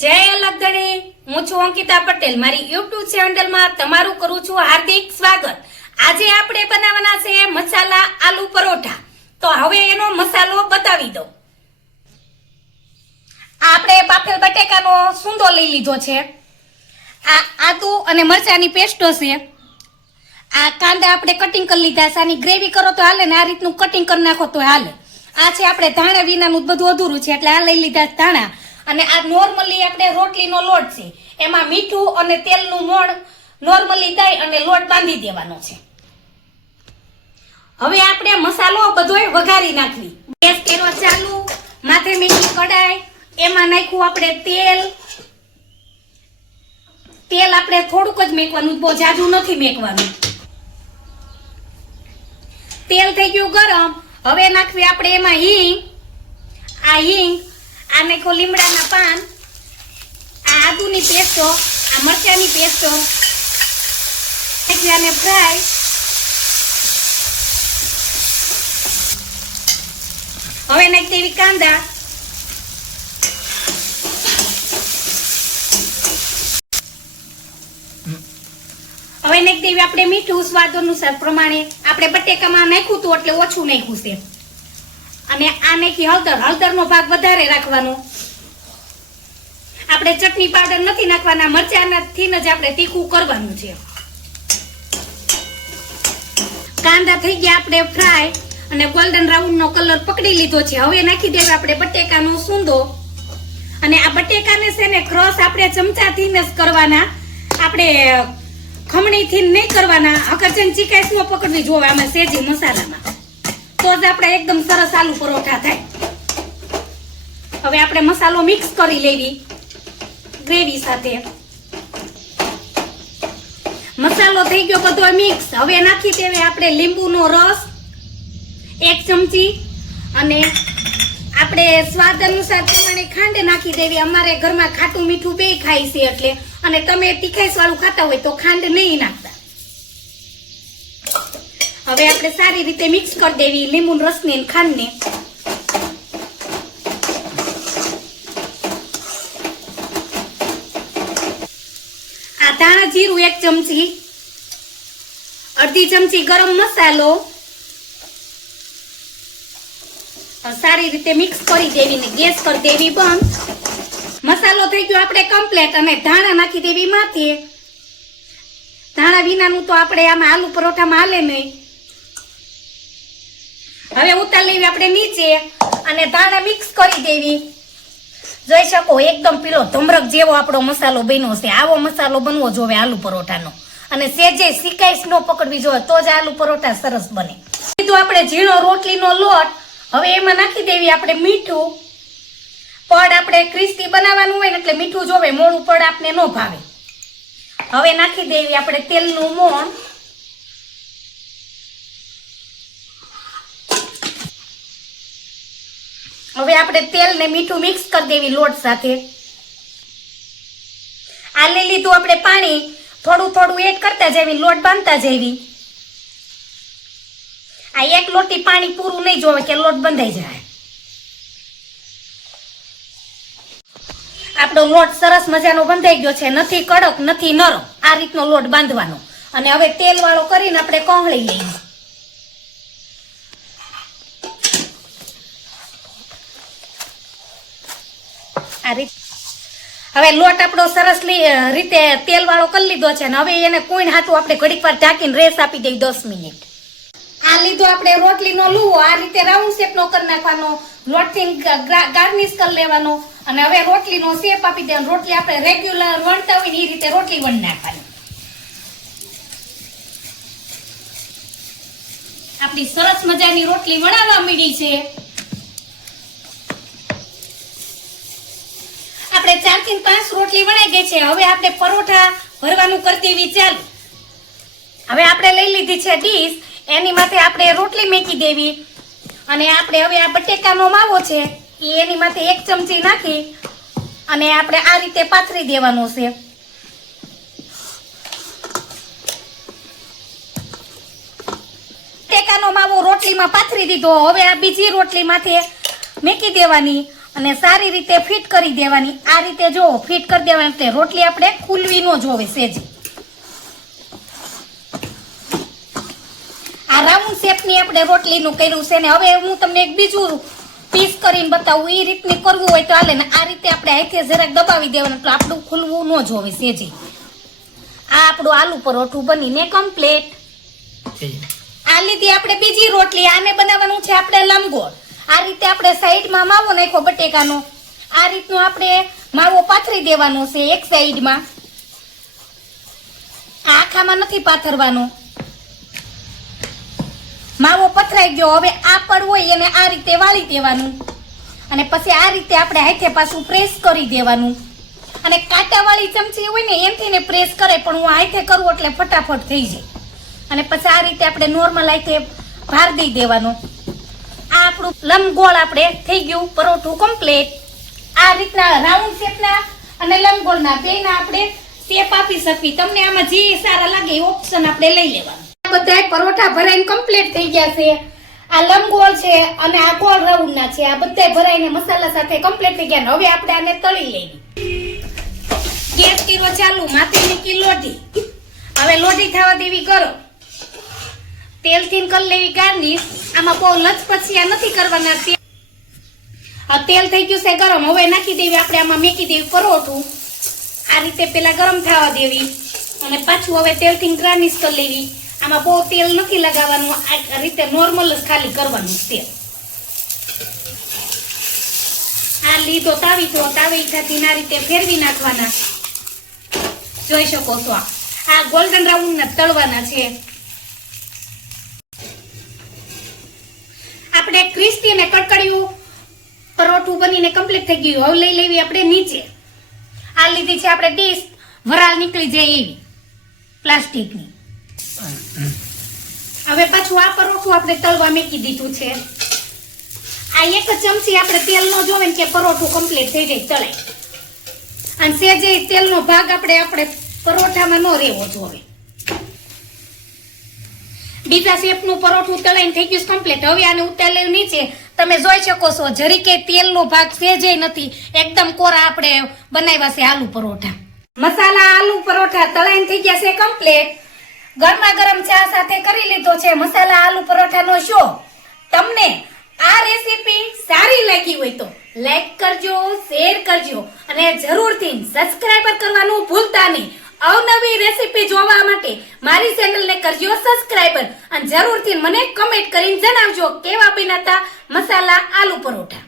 જય લગધણી હું છું અંકિતા પટેલ. મારી યુટ્યુબ ચેનલમાં તમારું કરું છું હાર્દિક સ્વાગત. આજે આપણે બનાવવાના છે મસાલા આલુ પરોઠા. તો હવે એનો મસાલો બતાવી દઉં. આપણે બાફેલ બટેકાનો સુંદો લઈ લીધો છે. આ આદુ અને મરચાની પેસ્ટો છે આ કાંદા આપણે કટિંગ કરી લીધા છે. આની ગ્રેવી કરો તો હાલે ને આ રીતનું કટિંગ કરી નાખો તો હાલે. આ છે આપણે ધાણા વિનાનું બધું અધૂરું છે એટલે આ લઈ લીધા ધાણા. અને આ નોર્મલી આપણે રોટલીનો લોટ છે. એમાં મીઠું અને તેલનું મોણ નોર્મલી દઈ અને લોટ બાંધી દેવાનો છે. હવે આપણે મસાલો બધોય વઘારી નાખવી. ગેસ કેરો ચાલુ, માથે મીઠી કડાઈ એમાં નાખ્યું આપણે તેલ. તેલ આપણે થોડુંક જ મેકવાનું, બહુ જાજુ નથી મેકવાનું. તેલ થઈ ગયું ગરમ. હવે નાખવી આપણે એમાં હિંગ. આ હિંગ આ નાખો લીમડાના પાન. આ આદુની પેસ્ટો, આ મરચાની પેસ્ટો. આને ફ્રાય હવે નાખી દેવી કાંદા. હવે નાખી દેવી આપણે મીઠું સ્વાદ અનુસાર પ્રમાણે. આપણે બટેકામાં નાખ્યું હતું એટલે ઓછું નાખ્યું છે. અને આ નાખી હળદર, હળદરનો ભાગ વધારે રાખવાનો. આપણે ચટણી પાવડર નથી નાખવાના મરચાના થી જ આપણે તીખું કરવાનું છે. કાંદા થઈ ગયા આપણે ફ્રાય, અને ગોલ્ડન રાઉન્ડ નો કલર પકડી લીધો છે. હવે નાખી દેવા આપણે બટેકાનો સૂંદો. અને આ બટેકાને છે ને ક્રોસ આપણે ચમચાથી જ કરવાના. આપણે ખમણીથી નહીં કરવાના. અકરચન ચીકાશ ન પકડવી. જોવે આમાં સેજી મસાલામાં. તો જ આપણે એકદમ સરસ આલુ પરોઠા થાય. હવે આપણે મસાલો મિક્સ કરી લેવી. ગ્રેવી સાથે. મસાલો થઈ ગયો બધો મિક્સ હવે નાખી દેવે આપણે લીંબુનો રસ, એક ચમચી અને આપણે સ્વાદ અનુસાર પ્રમાણે ખાંડ નાખી દેવી. અમારે ઘરમાં ખાટું મીઠું બે ખાય છે એટલે. અને તમે તીખાઈસ વાળું ખાતા હોય તો ખાંડ નહીં નાખતા. હવે આપણે સારી રીતે મિક્સ કરી દેવી લીંબુ રસને ખાંડને આ ધાણા જીરું એક ચમચી, અડધી ચમચી ગરમ મસાલો. સારી રીતે મિક્સ કરી દેવી ને ગેસ કરી દેવી બંધ. મસાલો થઈ ગયો આપણે કમ્પ્લેટ અને ધાણા નાખી દેવી માથે. ધાણા વિનાનું તો આપણે આમાં આલુ પરોઠામાં હાલે નહીં. હવે ઉતાર લેવી આપણે નીચે અને ધાણા મિક્સ કરી દેવી. જોઈ શકો, એકદમ પીલો ધમરક જેવો આપણો મસાલો બન્યો છે. આવો મસાલો બનવો જોવે આલુ પરોઠાનો. અને સેજે સિકાઈસ નો પકડવી જોઈએ, તો જ આલુ પરોઠા સરસ બને. કીધું આપણે ઝીણો રોટલીનો લોટ. હવે એમાં નાખી દેવી આપણે મીઠું. પડ આપણે ક્રિસ્પી બનાવવાનું હોય ને એટલે મીઠું જોવે, મોડું પડ આપને ન ભાવે. હવે નાખી દેવી આપણે તેલનું મોણ. હવે આપણે તેલ ને મીઠું મિક્સ કરી દેવી લોટ સાથે. આ લઈ લીધું આપણે પાણી. થોડું થોડું એડ કરતા જઈવી લોટ બાંધતા જઈવી આ એક લોટી પાણી પૂરું નહીં જોવે કે લોટ બંધાઈ જાય. આપણો લોટ સરસ મજાનો બંધાઈ ગયો છે. નથી કડક, નથી નરમ. આ રીતનો લોટ બાંધવાનો. અને હવે તેલ વાળો કરીને આપણે કોંગળી લઈએ આ રીત. હવે લોટ આપણો સરસ રીતે તેલ વાળો કરી લીધો છે ને હવે એને કોઈન હાથું આપણે ઘડીક વાર ઢાંકીને રેસ આપી દઈ દસ મિનિટ. આ લીધો આપણે રોટલીનો લુવો, આ રીતે રાઉન્ડ શેપ નો કરી નાખવાનો, લોટથી ગાર્નિશ કરી લેવાનો અને હવે રોટલીનો શેપ આપી દેવાનો. રોટલી આપણે રેગ્યુલર વણતા હોય ને એ રીતે રોટલી વણ નાખવાની. આપણી સરસ મજાની રોટલી વણાવવા માંડી છે. આપણે ચારથી પાંચ રોટલી વણાઈ ગઈ છે. હવે આપણે પરોઠા ભરવાનું કરતી વિચાર હવે આપણે લઈ લીધી છે ડીશ. એની માથે આપણે રોટલી મેકી દેવી. અને આપણે હવે આ બટેકાનો માવો છે એ એની માથે એક ચમચી નાખી અને આપણે આ રીતે પાથરી દેવાનો છે. બટેકાનો માવો રોટલીમાં પાથરી દીધો. હવે આ બીજી રોટલી માથે મેકી દેવાની. અને સારી રીતે ફિટ કરી દેવાની. આ રીતે જો ફિટ કરી દેવાની એટલે રોટલી આપણે ખુલવી ન જોવે સેજી. આ રાઉન્ડ શેપની આપણે રોટલીનું કર્યું છે ને હવે હું તમને એક બીજું પીસ કરીને બતાવું. એ રીતની કરવું હોય તો હાલે ને આ રીતે આપણે અહીંથી જરાક દબાવી દેવાનું એટલે આપણું ખુલવું ન જોવે સેજી. આ આપણું આલુ પરોઠું બનીને કમ્પ્લીટ આ લીધી આપણે બીજી રોટલી. આને બનાવવાનું છે આપણે લંબગોળ આ રીતે આપણે સાઈડમાં માવો નાખ્યો બટેકાનો. આ રીતનું આપણે માવો પાથરી દેવાનો છે એક સાઈડમાં. આખામાં નથી પાથરવાનો. માવો પથરાઈ ગયો. હવે આ પડ હોય એને આ રીતે વાળી દેવાનું. અને પછી આ રીતે આપણે હાથે પાછું પ્રેસ કરી દેવાનું. અને કાંટાવાળી ચમચી હોય ને એમથી ને પ્રેસ કરે, પણ હું હાથે કરું એટલે ફટાફટ થઈ જાય. અને પછી આ રીતે આપણે નોર્મલ હાથે ભાર દઈ દેવાનો. આપણું લંબગોળ આપણે થઈ ગયું પરોઠું કમ્પ્લીટ આ રીતના રાઉન્ડ શેપના અને લંબગોળના બેના આપણે શેપ આપી શકીએ તમને આમાં જે સારા લાગે એ ઓપ્શન આપણે લઈ લેવાનું. બધા પરોઠા ભરાઈને કમ્પ્લીટ થઈ ગયા છે. આ લંબગોળ છે અને આ ગોળ રાઉન્ડના છે. આ બધા ભરાઈને મસાલા સાથે કમ્પ્લીટ થઈ ગયા હવે આપણે આને તળી લેવી. ગેસ કીરો ચાલુ માથે મૂકી લોઢી. હવે લોઢી થવા દેવી કરો તેલથી કરી લેવી ગાર્નિશ. આમાં બહુ લચપચિયા નથી કરવાના. તેલ આ તેલ થઈ ગયું છે ગરમ. હવે નાખી દેવી. આપણે આમાં મેકી દેવી પરોઠું આ રીતે પેલા ગરમ થવા દેવી. અને પાછું હવે તેલથી ગ્રાનિશ કરી લેવી. આમાં બહુ તેલ નથી લગાવવાનું. આ રીતે નોર્મલ જ ખાલી કરવાનું તેલ. આ લીધો તાવી તો તાવી સાથે આ રીતે ફેરવી નાખવાના. જોઈ શકો છો આ. ગોલ્ડન રાઉન્ડ તળવાના છે. આપણે ક્રિસ્પી અને કડકડિયું પરોઠું બનીને કમ્પ્લીટ થઈ ગયું. હવે લઈ લેવી આપણે નીચે. આ લીધી છે આપણે ડીશ. વરાળ નીકળી જાય એવી. પ્લાસ્ટિકની. હવે પાછું આ પરોઠું આપણે તળવા મૂકી દીધું છે. આ એક ચમચી આપણે તેલ નો જોવે કે પરોઠું કમ્પ્લીટ થઈ જાય તળાય અને સેજે તેલનો ભાગ આપણે આપણે પરોઠામાં ન રહેવો જોઈએ બીજા શેપનું પરોઠું તળાઈને થઈ ગયું કમ્પ્લીટ હવે આને ઉતારી નીચે. તમે જોઈ શકો છો જરીકે તેલનો ભાગ સેજે નથી. એકદમ કોરા આપણે બનાવ્યા છે આલુ પરોઠા. મસાલા, આલુ પરોઠા તળાઈને થઈ ગયા છે કમ્પ્લીટ ગરમા ગરમ ચા સાથે કરી લીધો છે. મસાલા, આલુ પરોઠાનો શો? તમને આ રેસીપી સારી લાગી હોય તો લાઈક કરજો શેર કરજો. અને જરૂરથી સબસ્ક્રાઇબર કરવાનું ભૂલતા નહીં. અવનવી રેસીપી જોવા માટે મારી ચેનલને કરજો સબસ્ક્રાઇબર અને જરૂરથી મને કમેન્ટ કરીને જણાવજો કેવા બન્યા મસાલા આલુ પરોઠા.